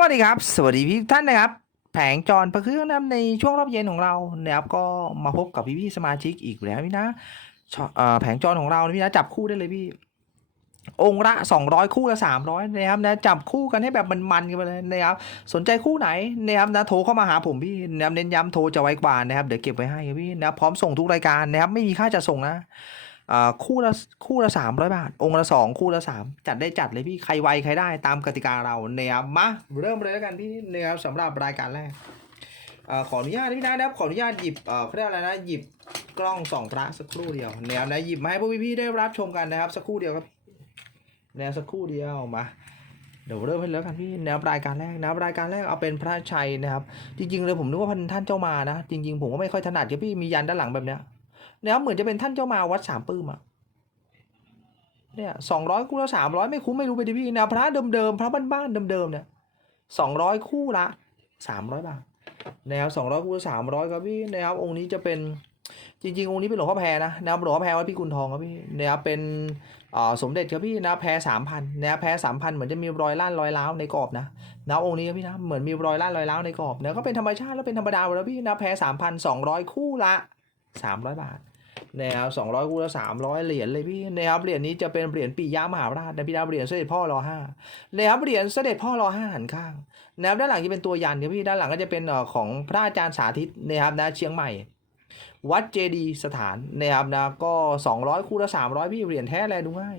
วัสดีครับ สวัสดีพี่ท่านนะครับ แผงจรประเครื่องนะในช่วงรอบเย็นของเรานะครับก็มาพบกับพี่ๆสมาชิกอีกแล้วพี่นะแผงจรของเราพี่นะจับคู่ได้เลยพี่ องค์ละ200 คู่ละ300นะครับนะจับคู่กันให้แบบมันๆกันไปเลยนะครับสนใจคู่ไหนนะครับนะโทรเข้ามาหาผมพี่นะครับเน้นย้ำโทรจะไว้กว่านะครับเดี๋ยวเก็บไว้ให้พี่นะพร้อมส่งทุกรายการนะครับไม่มีค่าจัดส่งนะ คู่ละคู่ละสามร้อยบาท องค์ละสองคู่ละสามจัดได้จัดเลยพี่ใครไวใครได้ตามกติกาเราเนี่ยมาเริ่มเลยแล้วกันพี่เนี่ยสำหรับรายการแรกอ่าขออนุญาตพี่นะครับขออนุญาตหยิบเอ่อเขาเรียกอะไรนะหยิบกล้องส่องพระสักครู่เดียวเนี่ยนะหยิบมาให้พวกพี่ๆได้รับชมกันนะครับ สักครู่เดียวครับเนี่ยสักครู่เดียวมาเดี๋ยวเริ่มให้แล้วกันพี่แนวรายการแรกนะครับรายการแรกเอาเป็นพระชัยนะครับ จริงๆเลยผมนึกว่าพันท่านเจ้ามานะ จริง ๆ ผมก็ไม่ค่อยถนัดครับพี่มียันด้านหลังแบบเนี้ย นะครับเหมือนจะเป็นท่านเจ้ามาวัดสามปื้มอะเนี่ยสองร้อยคู่ละสามร้อยไม่คุ้มไม่รู้ไปดิพี่แนวพระเดิมๆพระบ้านๆเดิมๆเนี่ยสองร้อยคู่ละสามร้อยบาทแนวสองร้อยคู่ละสามร้อยครับพี่แนวองค์นี้จะเป็นจริงๆองค์นี้เป็นหลวงพ่อแพรนะแนวหลวงพ่อแพรวัดพี่กุณทองครับพี่แนวเป็นสมเด็จครับพี่แนวแพรสามพันแนวแพรสามพันเหมือนจะมีรอยล่านรอยล้าวในกรอบนะแนวองค์นี้ครับพี่นะเหมือนมีรอยล่านรอยล้าวในกรอบแนวก็เป็นธรรมชาติแล้วเป็นธรรมดาแล้วพี่แนวแพรสามพันสองร้อยคู่ละสามร้อยบาท นะครับสองร้อยคูณละสามร้อยเหรียญเลยพี่นะครับเหรียญนี้จะเป็นเหรียญปิยมหาราชนะพี่นะครับเหรียญเสด็จพ่อรอห้านะครับเหรียญเสด็จพ่อรอห้าหันข้างนะครับด้านหลังจะเป็นตัวยันครับพี่ด้านหลังก็จะเป็นของพระอาจารย์สาธิตนะครับนะเชียงใหม่ วัดเจดีสถานนะครับนะก็สองร้อยคู่ละสามร้อยพี่เหรียญแท้แลดูง่าย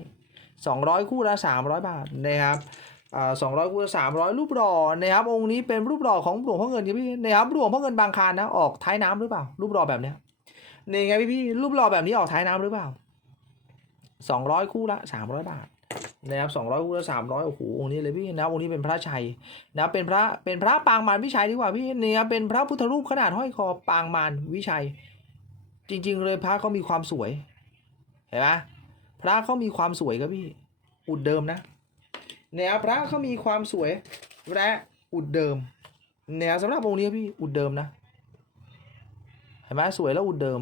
สองร้อยคู่ละสามร้อยบาทนะครับอ่าสองร้อยคู่ละสามร้อยรูปหล่อนะครับองค์นี้เป็นรูปหล่อของหลวงพ่อเงินครับพี่นะครับหลวงพ่อเงินบางคานนะออกท้ายน้ำหรือเปล่า รูปหล่อแบบเนี้ย นี่ไงพี่พี่รูปหล่อแบบนี้ออกท้ายน้ำหรือเปล่าสองร้อยคู่ละสามร้อยบาทนะครับสองร้อยคู่ละสามร้อยโอ้โหองค์นี้เลยพี่นะองค์นี้เป็นพระชัยนะเป็นพระเป็นพระปางมารวิชัยดีกว่าพี่เนี่ยเป็นพระพุทธรูปขนาดห้อยคอปางมารวิชัย จริง ๆ เลยพระเขามีความสวยเห็นไหมพระเขามีความสวยครับพี่ อุดเดิมนะเนี่ยพระเขามีความสวยและอุดเดิมเนี่ยสำหรับองค์นี้พี่อุดเดิมนะ เห็นไหมสวยแล้วอุดเดิม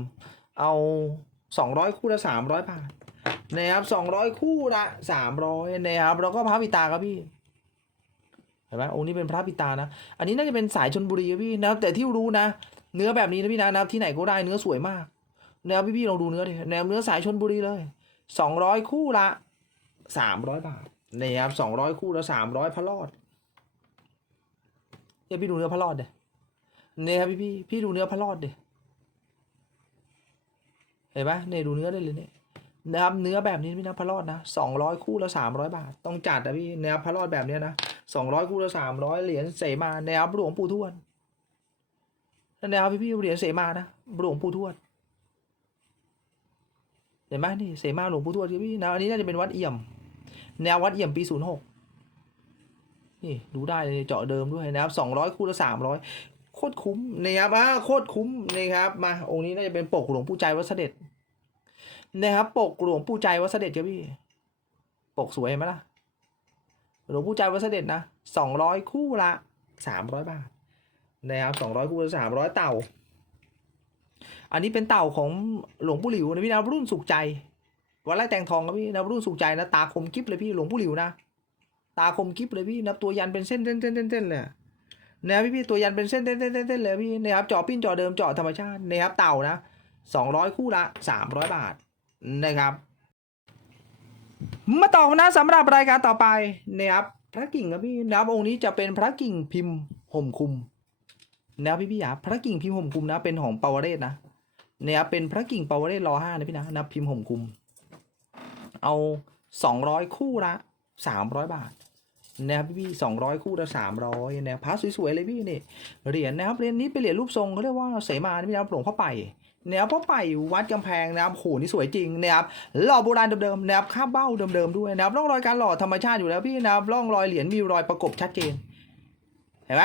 เอาสองร้อยคู่ละสามร้อยบาทนะครับสองร้อยคู่ละสามร้อยนะครับแล้วก็พระปิตาครับพี่เห็นไหมองค์นี้เป็นพระปิตานะ อันนี้น่าจะเป็นสายชนบุรีครับพี่นะครับแต่ที่รู้นะ เนื้อแบบนี้นะพี่นะนะครับที่ไหนก็ได้เนื้อสวยมากนะครับพี่ๆลองดูเนื้อดิแนวเนื้อสายชนบุรีเลยสองร้อยคู่ละสามร้อยบาทนะครับสองร้อยคู่ละสามร้อยพระรอดเนี่ยพี่ดูเนื้อพระรอดเด้เนี่ยครับพี่พี่พี่ดูเนื้อพระรอดเด้ เห็นปะเนี่ยดูเนื้อได้เลยเนี่ยนะครับเนื้อแบบนี้พี่นะพระรอดนะสองร้อยคู่ละสามร้อยบาท ต้องจัดนะพี่แนวพระรอดแบบเนี้ยนะสองร้อยคู่ละสามร้อยเหรียญเสมาแนวหลวงปู่ทวดแนวพี่พี่ๆเหรียญเสมานะหลวงปู่ทวดเห็นไหมนี่เสมาหลวงปู่ทวดพี่นะอันนี้น่าจะเป็นวัดเอี่ยม แนววัดเอี่ยมปีศูนย์หกนี่ดูได้เลยเจาะเดิมด้วยนะครับสองร้อยคู่ละสามร้อย โคตรคุ้มนะครับอ่าโคตรคุ้มนะครับมาองค์นี้น่าจะเป็นปกหลวงปู่ใจวัดเสด็จนะครับปกหลวงปู่ใจวัดเสด็จครับพี่ ปกสวยเห็นไหมล่ะหลวงปู่ใจวัดเสด็จนะสองร้อยคู่ละสามร้อยบาทนะครับสองร้อยคู่ละสามร้อยเต่า อันนี้เป็นเต่าของหลวงปู่หลิวนะพี่นะรุ่นสุขใจวัดไร่แตงทองครับพี่นะรุ่นสุขใจนะตาคมกิ๊บเลยพี่หลวงปู่หลิวนะตาคมกิ๊บเลยพี่นะตัวยันเป็นเส้นเส้นเส้นเส้นเส้นเลย นะครับพี่พี่ตัวยันเป็นเส้นเส้นเส้นเส้นเส้นเลยพี่นะครับเจาะปิ้นเจาะเดิมเจาะธรรมชาตินะครับเต่านะสองร้อยคู่ละสามร้อยบาทนะครับ มาต่อนะสำหรับรายการต่อไปนะครับพระกิ่งครับพี่นะครับองค์นี้จะเป็นพระกิ่งพิมพ์ห่มคุมนะครับพี่พี่อยาพระกิ่งพิมพ์ห่มคุมนะ เป็นของปาวเรศนะนะครับเป็นพระกิ่งปาวเรศรอห้านะพี่นะนะพิมพ์ห่มคุม เอาสองร้อยคู่ละสามร้อยบาท นะครับพี่สองร้อยคู่ละสามร้อยนะพระสวยๆเลยพี่นี่เหรียญนะครับเหรียญนี้เป็นเหรียญรูปทรงเขาเรียกว่าเสมานี่นะครับหลวงพ่อไปนะครับพ่อไปวัดกำแพงนะครับโหนี่สวยจริงนะครับหล่อโบราณเดิมๆนะครับข้าเบ้าเดิมๆด้วยนะครับร่องรอยการหล่อธรรมชาติอยู่แล้วพี่นะครับร่องรอยเหรียญมีรอยประกบชัดเจนเห็นไหม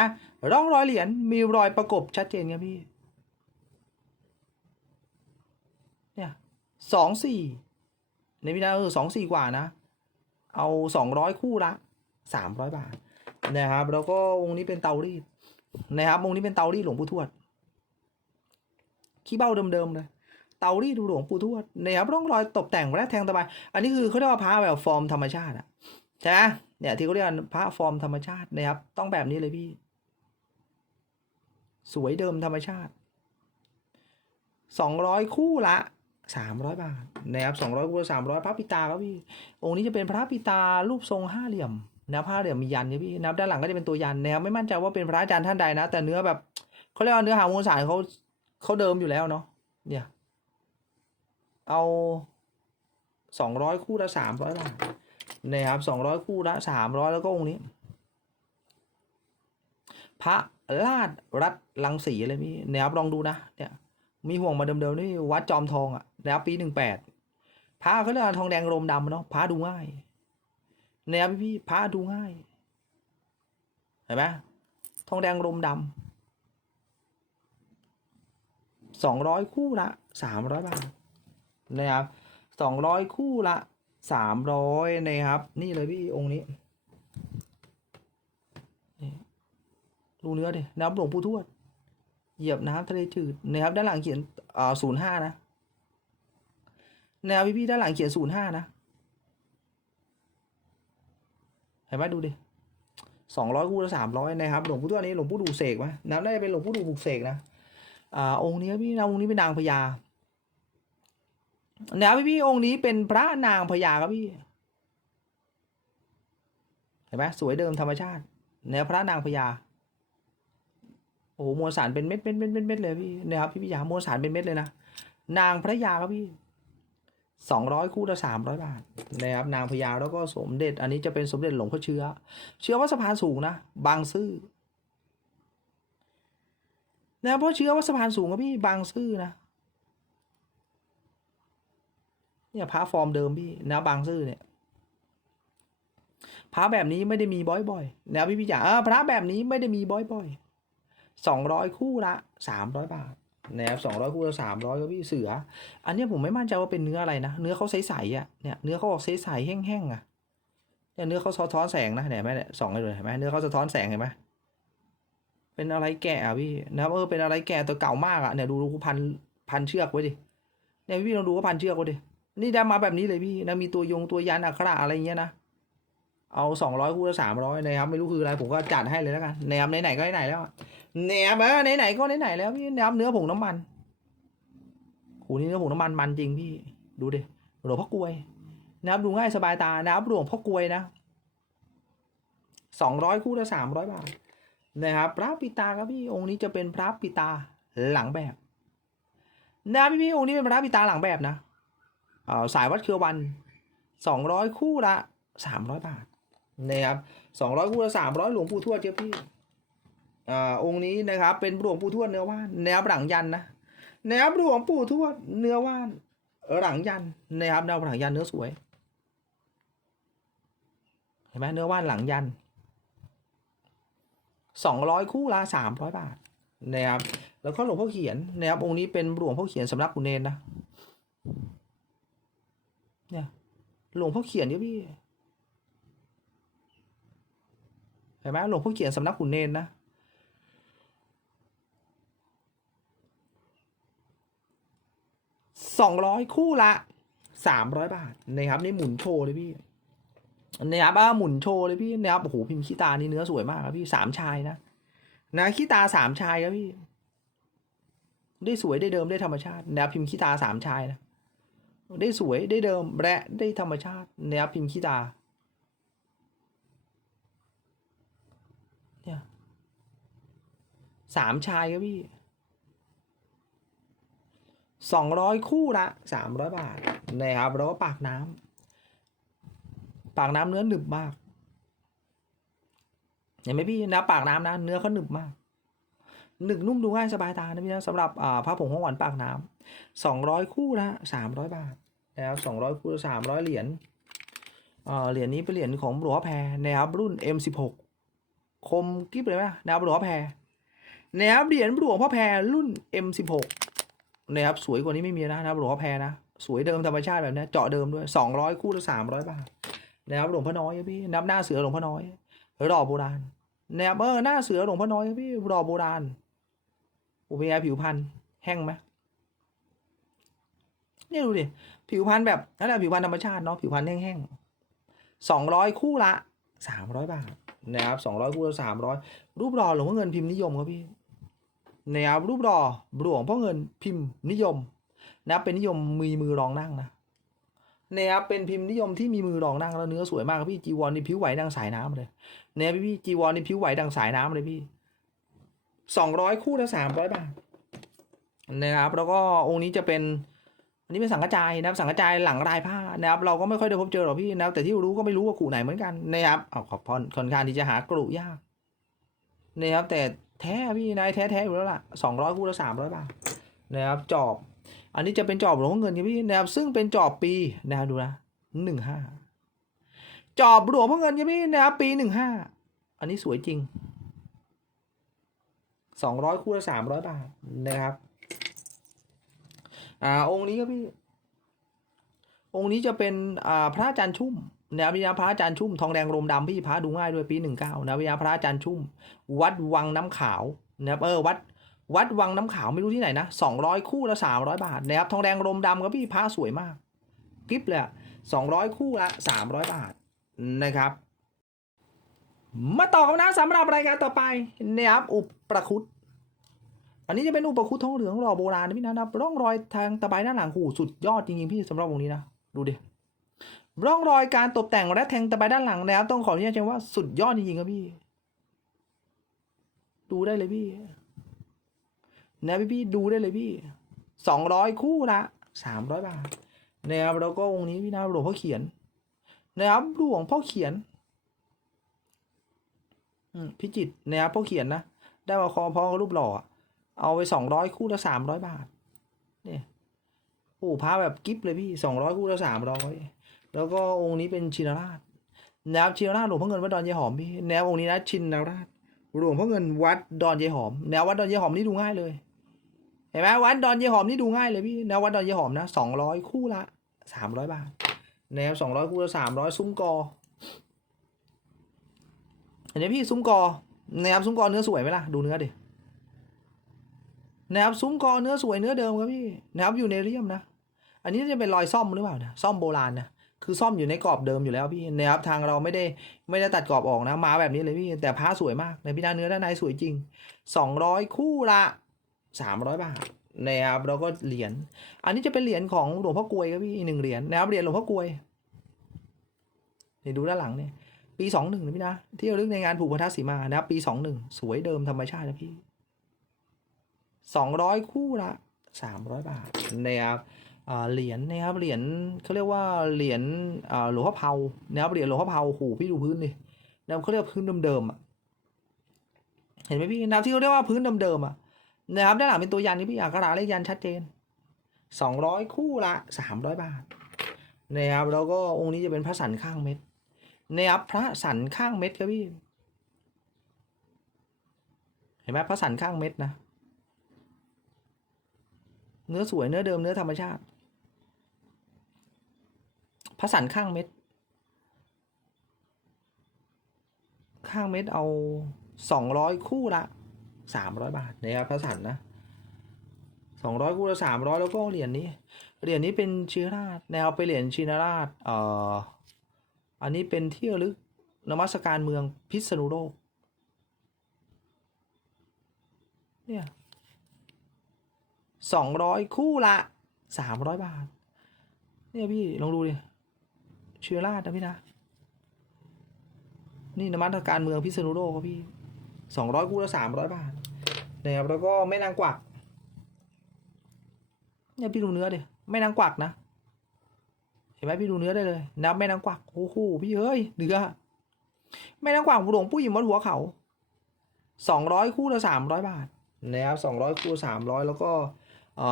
ร่องรอยเหรียญมีรอยประกบชัดเจนครับพี่เนี่ยสองสี่ในพี่นะเออสองสี่กว่านะ เอาสองร้อยคู่ละ สามร้อยบาทนะครับ แล้วก็องค์นี้เป็นเตารีดนะครับองค์นี้เป็นเตารีดหลวงปู่ทวดขี้เบ้าเดิมๆเลยเตารีดหลวงปู่ทวดนะครับร่องรอยตกแต่งและแทงตะไบอันนี้คือเขาเรียกว่าพระแบบฟอร์มธรรมชาติอะใช่ไหมเนี่ยที่เขาเรียกพระฟอร์มธรรมชาตินะครับ ต้องแบบนี้เลยพี่ สวยเดิมธรรมชาติสองร้อยคู่ละสามร้อยบาทนะครับสองร้อยคู่ละสามร้อยพระปิตาครับพี่องค์นี้จะเป็นพระปิตารูปทรงห้าเหลี่ยม นะครับห้าเหลี่ยมมียันใช่พี่นะครับด้านหลังก็จะเป็นตัวยันแนะครับไม่มั่นใจว่าเป็นพระอาจารย์ท่านใดนะ แต่เนื้อแบบเขาเรียกว่าเนื้อหามวลสารเขาเขาเดิมอยู่แล้วเนาะเนี่ย เอาสองร้อยคู่ละสามร้อยบาทนะครับสองร้อยคู่ละสามร้อยแล้วก็องค์นี้ พระลาดรัตลังสีอะไรพี่นะครับลองดูนะเนี่ยมีห่วงมาเดิมๆนี่วัดจอมทองอะนะครับปีหนึ่งแปดพระเขาเรียกว่าทองแดงรมดำเนาะพระดูง่าย นะครับพี่พระดูง่าย เห็นไหมทองแดงรมดำสองร้อยคู่ละสามร้อยบาทนะครับสองร้อยคู่ละสามร้อยนะครับ นี่เลยพี่องค์นี้ดูเนื้อดินะครับหลวงปู่ทวด เหยียบน้ำทะเลจืดนะครับ ด้านหลังเขียนอ่าศูนย์ห้านะแนวพี่พี่ๆด้านหลังเขียนศูนย์ห้านะ เห็นไหมดูดิสองร้อยคู่ละสามร้อยนะครับหลวงปู่ทวนี้หลวงปู่ดูเสกไหมนะน่าจะเป็นหลวงปู่ดูบุกเสกนะอ่าองค์นี้พี่นะองค์นี้เป็นนางพญาแนวพี่พี่องค์นี้เป็นพระนางพญาครับพี่เห็นไหมสวยเดิมธรรมชาติแนวพระนางพญาโอ้โหมวลสารเป็นเม็ดเม็ดเม็ดเม็ดเม็ดเลยพี่นะครับพี่พิยามวลสารเป็นเม็ดเลยนะนางพระยาครับพี่ สองร้อยคู่ละสามร้อยบาทนะครับนางพญาแล้วก็สมเด็จ อันนี้จะเป็นสมเด็จหลวงพ่อเชื้อ เชื้อวัดสะพานสูงนะ บางซื่อนะเพราะเชื้อวัดสะพานสูงครับพี่บางซื่อนะเนี่ยพระฟอร์มเดิมพี่นะบางซื่อเนี่ยพระแบบนี้ไม่ได้มีบ่อยๆนะพี่พิยาเออพระแบบนี้ไม่ได้มีบ่อยๆสองร้อยคู่ละสามร้อยบาท นะครับสองร้อยคู่ละสามร้อยก็พี่เสือ อันนี้ผมไม่มั่นใจว่าเป็นเนื้ออะไรนะ เนื้อเขาใสๆอะเนี่ยเนื้อเขาออกใสๆแห้งๆอะเนี่ยเนื้อเขาสะท้อนแสงนะเห็นไหมเนี่ยสองให้ดูเห็นไหมเนื้อเขาสะท้อนแสงเห็นไหมเป็นอะไรแก่อะพี่นะครับเออเป็นอะไรแก่ตัวเก่ามากอะเนี่ยดูดูพันพันเชือกไว้ดิเนี่ยพี่ลองดูว่าพันเชือกไว้ดินี่ได้มาแบบนี้เลยพี่นะมีตัวยงตัวยันอักขระอะไรเงี้ยนะ เอาสองร้อยคู่ละสามร้อยนะครับไม่รู้คืออะไรผมก็จัดให้เลยแล้วกันแนมไหนๆก็ไหนๆแล้วแหนมเออไหนๆก็ไหนๆแล้วพี่แหนมเนื้อผงน้ำมันโหนี่เนื้อผงน้ำมันมันจริงพี่ดูดิหลวงพ่อกลวยนะครับดูง่ายสบายตานะครับหลวงพ่อกลวยนะสองร้อยคู่ละสามร้อยบาทนะครับพระปิตาครับพี่องค์นี้จะเป็นพระปิตาหลังแบบนะพี่พี่องค์นี้เป็นพระปิตาหลังแบบนะสายวัดเครือวันสองร้อยคู่ละสามร้อยบาท นะครับสองร้อยคู่ละสามร้อยหลวงปู่ทวดเจ้าพี่อ่าองค์นี้นะครับ เป็นหลวงปู่ทวดเนื้อว่านแนวหลังยันนะแนวหลวงปู่ทวดเนื้อว่านหลังยันนะครับแนวหลังยันเนื้อสวย เห็นไหมเนื้อว่านหลังยันสองร้อยคู่ละสามร้อยบาทนะครับแล้วก็หลวงพ่อเขียนนะครับองค์นี้เป็นหลวงพ่อเขียนสำนักกุเนนนะเนี่ยหลวงพ่อเขียนเนี่ยพี่ เห็นไหมหลวงพ่อเขียนสำนักขุนเนนนะ สองร้อยคู่ละสามร้อยบาทนะครับนี่หมุนโชว์เลยพี่นะครับอ่าหมุนโชว์เลยพี่นะครับโอ้โหพิมพ์ขี้ตานี่เนื้อสวยมากครับพี่สามชายนะนะขี้ตาสามชายครับพี่ ได้สวยได้เดิมได้ธรรมชาตินะครับพิมพ์ขี้ตาสามชายนะได้สวยได้เดิมและได้ธรรมชาตินะครับพิมพ์ขี้ตา เนี่ยสามชายครับพี่สองร้อยคู่ละสามร้อยบาทนะครับแล้วก็ปากน้ำปากน้ำเนื้อหนึบมากเห็นไหมพี่นะปากน้ำนะ เนื้อเขาหนึบมากหนึบนุ่มดูง่ายสบายตานะพี่นะสำหรับผ้าผงของหวานปากน้ำสองร้อยคู่ละสามร้อยบาทนะครับสองร้อยคู่ละสามร้อยเหรียญเหรียญนี้เป็นเหรียญของหลวงพ่อแพรนะครับรุ่น M16 คมกิ๊บเลยไหมนะครับหลวงพ่อแพรนะครับเหรียญหลวงพ่อแพรรุ่น M16 นะครับสวยกว่านี้ไม่มีนะนะครับหลวงพ่อแพรนะสวยเดิมธรรมชาติแบบนี้เจาะเดิมด้วยสองร้อยคู่ละสามร้อยบาทนะครับหลวงพ่อน้อยพี่นับหน้าเสือหลวงพ่อน้อยรอโบราณนะครับเออหน้าเสือหลวงพ่อน้อยพี่รอโบราณโอ้เป็นไงผิวพรรณแห้งไหมเนี่ยดูดิผิวพรรณแบบนั่นแหละผิวพรรณธรรมชาติเนาะผิวพรรณแห้งๆสองร้อยคู่ละสามร้อยบาท นะครับสองร้อยคู่ละสามร้อยรูปหล่อหลวงพ่อเงินพิมพ์นิยมครับพี่นะครับรูปหล่อหลวงพ่อเงินพิมพ์นิยมนะครับเป็นนิยมมีมือรองนั่งนะนะครับเป็นพิมพ์นิยมที่มีมือรองนั่งแล้วเนื้อสวยมากครับพี่จีวรนี่ผิวไหวดังสายน้ำเลยเนี่ยพี่พี่จีวรนี่ผิวไหวดังสายน้ำเลยพี่สองร้อยคู่ละสามร้อยบาทนะครับแล้วก็องค์นี้จะเป็น อันนี้เป็นสังกระจายนะครับสังกระจายหลังลายผ้านะครับเราก็ไม่ค่อยได้พบเจอหรอกพี่นะครับแต่ที่รู้ก็ไม่รู้ว่ากูไหนเหมือนกันนะครับเอาขอบพรค่อนข้างที่จะหากรุยากนะครับแต่แท้พี่นายแท้แท้อยู่แล้วล่ะสองร้อยคู่ละสามร้อยบาทนะครับจอบ อันนี้จะเป็นจอบหลวงเงินครับพี่นะครับซึ่งเป็นจอบปีนะครับดูนะหนึ่งห้าจอบหลวงพ่อเงินครับพี่นะครับปีหนึ่งห้าอันนี้สวยจริงสองร้อยคู่ละสามร้อยบาทนะครับ อ่าองค์นี้ก็พี่ องค์นี้จะเป็นอ่าพระอาจารย์ชุ่มนะวิญญาพระอาจารย์ชุ่มทองแดงรมดำพี่พระดูง่ายด้วยปีหนึ่งเก้านะวิญญาพระอาจารย์ชุ่ม วัดวังน้ำขาวนะครับเออวัดวัดวังน้ำขาวไม่รู้ที่ไหนนะสองร้อยคู่ละสามร้อยบาทนะครับทองแดงรมดำครับพี่พระสวยมากกิฟเลยสองร้อยคู่ละสามร้อยบาทนะครับมาต่อกันนะสำหรับรายการต่อไปนะครับอุปคุต อันนี้จะเป็นอุปคุตทองเหลืองหล่อโบราณนะพี่นะครับ ร่องรอยทางตะไบด้านหลังหูสุดยอดจริงๆพี่สำหรับวงนี้นะดูดิร่องรอยการตกแต่งและแทงตะไบด้านหลังนะครับต้องขออนุญาตใช้ว่าสุดยอดจริงๆครับพี่ ดูได้เลยพี่ นะพี่พี่ดูได้เลยพี่สองร้อยคู่ละสามร้อยบาทนะครับแล้วก็องค์นี้พี่นะหลวงพ่อเขียนนะครับหลวงพ่อเขียนอืมพิจิตนะครับพ่อเขียนนะได้มาคอพอรูปหล่ออะ เอาไปสองร้อยคู่ละสามร้อยบาท เนี่ยโอ้พระแบบกิฟเลยพี่สองร้อยคู่ละสามร้อยแล้วก็องค์นี้เป็นชินราชนะครับชินราชหลวงพ่อเงินวัดดอนเยายหอมพี่แนวองค์นี้นะชินราชหลวงพ่อเงินวัดดอนเยายหอม แนววัดดอนเยายหอมนี่ดูง่ายเลยเห็นไหมวัดดอนเยายหอมนี่ดูง่ายเลยพี่แนววัดดอนเยายหอมนะสองร้อยคู่ละสามร้อยบาทแนวสองร้อยคู่ละสามร้อยซุ้มกออันนี้พี่ซุ้มกอแนวซุ้มกอเนื้อสวยไหมล่ะดูเนื้อดิ นะครับซุ้มกอเนื้อสวยเนื้อเดิมครับพี่นะครับอยู่ในเรียมนะ อันนี้จะเป็นรอยซ่อมหรือเปล่านะซ่อมโบราณนะคือซ่อมอยู่ในกรอบเดิมอยู่แล้วพี่นะครับทางเราไม่ได้ไม่ได้ตัดกรอบออกนะ มาแบบนี้เลยพี่แต่ผ้าสวยมากในพี่ด้านเนื้อด้านในสวยจริงสองร้อยคู่ละสามร้อยบาทนะครับแล้วก็เหรียญอันนี้จะเป็นเหรียญของหลวงพ่อกลวยครับพี่อีกหนึ่งเหรียญนะครับเหรียญหลวงพ่อกลวยนี่ดูด้านหลังเนี่ยปีสองหนึ่งนะพี่นะที่ระลึกในงานผูกพันธสีมานะครับปีสองหนึ่งสวยเดิมธรรมชาตินะพี่ สองร้อยคู่ละสามร้อยบาทนะครับอ่าเหรียญนะครับเหรียญเขาเรียกว่าเหรียญหลวงพ่อเผานะครับเหรียญหลวงพ่อเผาโหพี่ดูพื้นดินะครับเขาเรียกพื้นเดิมๆอะเห็นไหมพี่นะครับที่เขาเรียกว่าพื้นเดิมๆอะนะครับด้านหลังเป็นตัวยันนี่พี่อักขระเลขยันชัดเจนสองร้อยคู่ละสามร้อยบาทนะครับแล้วก็องค์นี้จะเป็นพระสันข้างเม็ดนะครับพระสันข้างเม็ดครับพี่เห็นไหมพระสันข้างเม็ดนะ เนื้อสวยเนื้อเดิมเนื้อธรรมชาติพระสันข้างเม็ด ข้างเม็ดเอาสองร้อยคู่ละสามร้อยบาทนะครับพระสันนะสองร้อยคู่ละสามร้อยแล้วก็เหรียญนี้เหรียญนี้เป็นชินราชแนวไปเหรียญชินราชเอ่ออันนี้เป็นเที่ระลึกนมัสการเมืองพิษณุโลกเนี่ย สองร้อยคู่ละสามร้อยบาท เนี่ยพี่ลองดูดิเชื้อราดนะพี่นะ นี่นมัสการเมืองพิษณุโลกครับพี่สองร้อยคู่ละสามร้อยบาทนะครับแล้วก็แม่นางกวักเนี่ยพี่ดูเนื้อดิแม่นางกวักนะเห็นไหมพี่ดูเนื้อได้เลยนับแม่นางกวักโอ้โหพี่เอ้ยเนื้อแม่นางกวักหลวงผู้หญิงบนหัวเขาสองร้อยคู่ละสามร้อยบาทนะครับสองร้อยคู่สามร้อยแล้วก็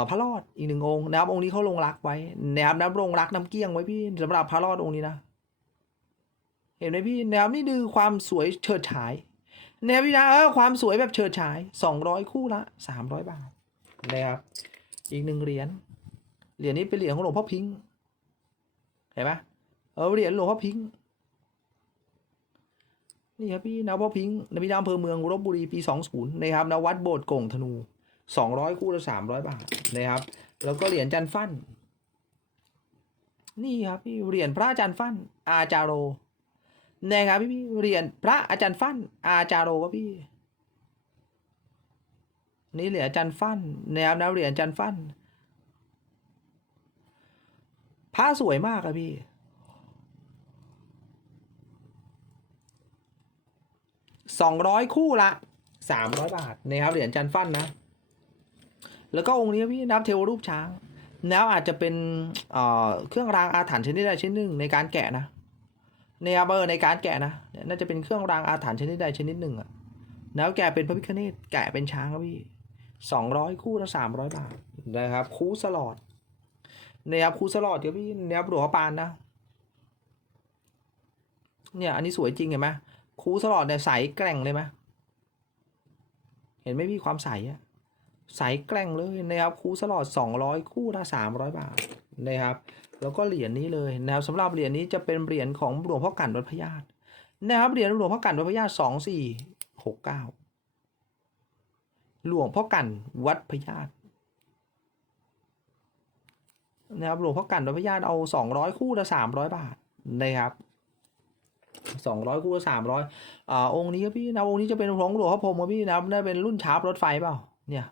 พระรอดอีกหนึ่งองค์นะครับองค์นี้เขาลงรักไว้นะครับนับลงรักน้ำเกี้ยงไว้พี่สำหรับพระรอดองค์นี้นะ เห็นไหมพี่นะครับนี่คือความสวยเฉิดฉายนะครับพี่นะเออความสวยแบบเฉิดฉายสองร้อยคู่ละสามร้อยบาทนะครับอีกหนึ่งเหรียญเหรียญนี้เป็นเหรียญของหลวงพ่อพิงค์เห็นไหมเออเหรียญหลวงพ่อพิงค์นี่ครับพี่นวพิงค์นพิดามอำเภอเมืองลบบุรีปี20นะครับนวัดโบสถ์โก่งธนู 200 คู่ละ 300 บาทนะครับ แล้วก็เหรียญจันฟันนี่ครับพี่เหรียญพระอาจารย์ฟันอาจาโรนะครับพี่พี่เหรียญพระอาจารย์ฟันอาจารโรครับพี่ นี่เหรียญอาจารย์ฟันนะครับนะเหรียญอาจารย์ฟันผ้าสวยมากครับพี่สองร้อยคู่ละสามร้อยบาทนะครับเหรียญจันฟันนะ แล้วก็องค์นี้พี่นับเทวรูปช้างนับอาจจะเป็นเเครื่องรางอาถรรพ์ชนิดใดชนิดหนึ่งในการแกะนะนะครับเออในการแกะนะน่าจะเป็นเครื่องรางอาถรรพ์ชนิดใดชนิดหนึ่งอะแล้วแกะเป็นพระพิฆเนศแกะเป็นช้างครับพี่สองร้อยคู่ละสามร้อยบาทนะครับ คู่สลอดนะครับคู่สลอดครับพี่นะครับหลวงปานนะเนี่ยอันนี้สวยจริงเห็นไหมคู่สลอดเนี่ยใสแกร่งเลยไหมเห็นไหมพี่ความใสอะ ใสแกร่งเลยนะครับคูสลอดสองร้อยคู่ละสามร้อยบาทนะครับ แล้วก็เหรียญนี้เลยนะครับสำหรับเหรียญนี้จะเป็นเหรียญของหลวงพ่อกันวัดพญาตนะครับเหรียญหลวงพ่อกันวัดพญาตสองสี่หกเก้าหลวงพ่อกันวัดพญาตนะครับหลวงพ่อกันวัดพญาตเอาสองร้อยคู่ละสามร้อยบาทนะครับสองร้อยคู่ละสามร้อยอ่าองค์นี้ครับพี่นะองค์นี้จะเป็นของหลวงพ่อพรมครับพี่นะได้เป็นรุ่นชาร์ปรถไฟเปล่าเนี่ย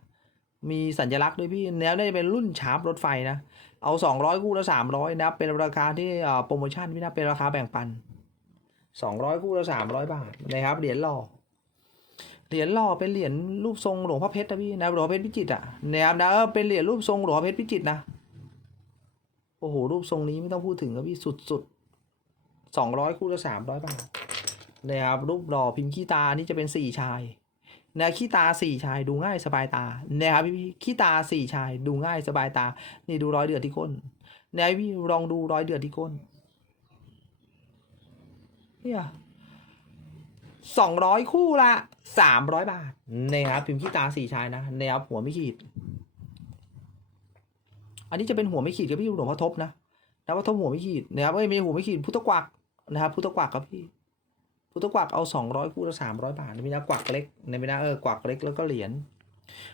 มีสัญลักษณ์ด้วยพี่แนวได้เป็นรุ่นชาร์ปรถไฟนะ เอาสองร้อยคู่ละสามร้อยนะเป็นราคาที่โปรโมชั่นพี่นะเป็นราคาแบ่งปันสองร้อยคู่ละสามร้อยบาทนะครับเหรียญหล่อเหรียญหล่อเป็นเหรียญรูปทรงหลวงพ่อเพชรนะพี่นะหลวงพ่อเพชรพิจิตรอะนะครับนะเป็นเหรียญรูปทรงหลวงพ่อเพชรพิจิตรนะโอ้โหรูปทรงนี้ไม่ต้องพูดถึงครับพี่สุดๆสองร้อยคู่ละสามร้อยบาทนะครับรูปหล่อพิมพ์ขี้ตานี่จะเป็นสี่ชาย นะขี้ตาสี่ชายดูง่ายสบายตานะครับพี่ขี้ตาสี่ชายดูง่ายสบายตา นี่ดูรอยเดือดที่ก้นนะพี่ลองดูรอยเดือดที่ก้นเนี่ยสองร้อยคู่ละสามร้อยบาทนะครับพิมพ์ขี้ตาสี่ชายนะนะครับหัวไม่ขีด อันนี้จะเป็นหัวไม่ขีดกับพี่หลวงพ่อทบนะนะพ่อทบหัวไม่ขีดนะครับเอ้ยมีหัวไม่ขีดพุทธกวักนะครับพุทธกวักครับพี่ พุทธกวักเอาสองร้อยคู่ละสามร้อยบาทมีนะกวักเล็กในมีนะเออกวักเล็กแล้วก็เหรียญ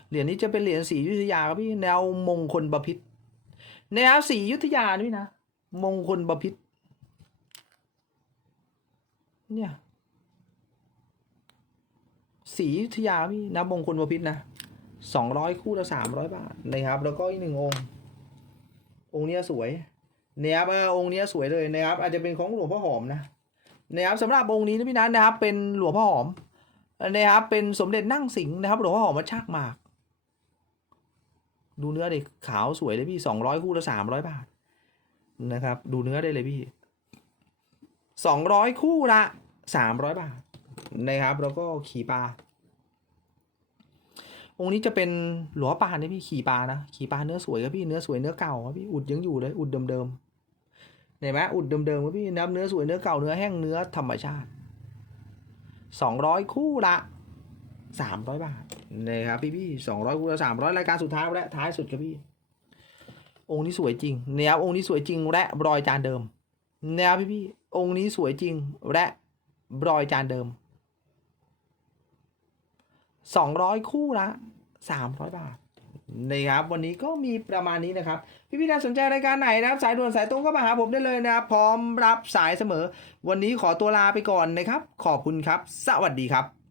เหรียญนี้จะเป็นเหรียญสียุทธยาครับพี่แนวมงคลบพิษแนวสียุทธยานี่นะ มงคลบพิษเนี่ยสียุทธยาพี่นะมงคลบพิษนะสองร้อยคู่ละสามร้อยบาทนะครับ แล้วก็อีกหนึ่งองค์ องค์เนี้ยสวยนะครับเออองค์เนี้ยสวยเลยนะครับอาจจะเป็นของหลวงพ่อหอมนะ นะครับสำหรับองค์นี้นะพี่นัทนะครับ เป็นหลวงพ่อหอมนะครับเป็นสมเด็จนั่งสิงนะครับหลวงพ่อหอมมาชักหมาก ดูเนื้อเด็กขาวสวยเลยพี่สองร้อยคู่ละสามร้อยบาทนะครับ ดูเนื้อได้เลยพี่สองร้อยคู่ละสามร้อยบาทนะครับ แล้วก็ขี่ปลาองค์นี้จะเป็นหลวงพ่อปานนะพี่ขี่ปลานะขี่ปลาเนื้อสวยครับพี่เนื้อสวยเนื้อเก่าครับพี่อุดยังอยู่เลยอุดเดิมๆ เห็นไหมอุดเดิมๆครับพี่น้ำเนื้อสวยเนื้อเก่าเนื้อแห้งเนื้อธรรมชาติสองร้อยคู่ละสามร้อยบาทนะครับพี่พี่สองร้อยคู่ละสามร้อยรายการสุดท้ายและท้ายสุดครับพี่ องค์นี้สวยจริงเนี่ยองค์นี้สวยจริงและรอยจานเดิมเนี่ยพี่พี่องค์นี้สวยจริงและรอยจานเดิมสองร้อยคู่ละสามร้อยบาท นะครับวันนี้ก็มีประมาณนี้นะครับพี่พี่ๆท่านสนใจรายการไหนนะครับ สายด่วนสายตรงก็มาหาผมได้เลยนะครับ พร้อมรับสายเสมอ วันนี้ขอตัวลาไปก่อนนะครับ ขอบคุณครับ สวัสดีครับ